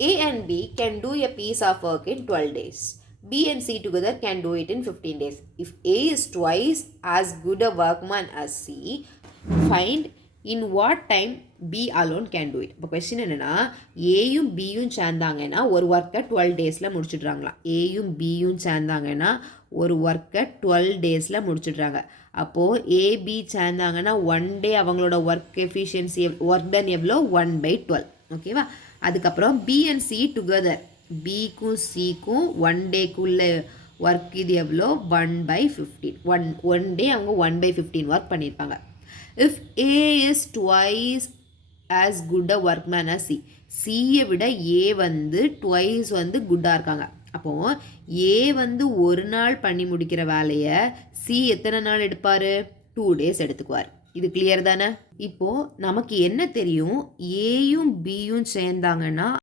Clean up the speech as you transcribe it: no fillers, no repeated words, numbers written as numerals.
A and B can do a piece of work in 12 days. B and C together can do it in 15 days. If A is twice as good a workman as C, find in what time B alone can do it. இப்போ question என்னன்னா ஏயும் பியும் சேர்ந்தாங்கன்னா ஒரு ஒர்க்கை 12 டேஸில் முடிச்சிடுறாங்களா. ஏயும் பியும் சேர்ந்தாங்கன்னா ஒரு ஒர்க்கை 12 டேஸில் முடிச்சிடுறாங்க. அப்போது ஏபி சேர்ந்தாங்கன்னா 1 டே அவங்களோட ஒர்க் எஃபிஷியன்சி ஒர்க் டன் எவ்வளோ 1/12. ஓகேவா. அதுக்கப்புறம் பி அண்ட் சி டுகெதர் பிக்கும் சிக்கும் 1 டேக்குள்ள ஒர்க் இது எவ்வளோ 1/15. ஒன் டே அவங்க 1/15 ஒர்க் பண்ணியிருப்பாங்க. If A is twice as good a workman as C, சியை விட ஏ வந்து ட்வைஸ் வந்து குட்டாக இருக்காங்க. அப்போது ஏ வந்து ஒரு நாள் பண்ணி முடிக்கிற வேலையை சி எத்தனை நாள் எடுப்பார் 2 டேஸ் எடுத்துக்குவார். இது கிளியர் தானே. இப்போது நமக்கு என்ன தெரியும் ஏயும் பியும் சேர்ந்தாங்கன்னா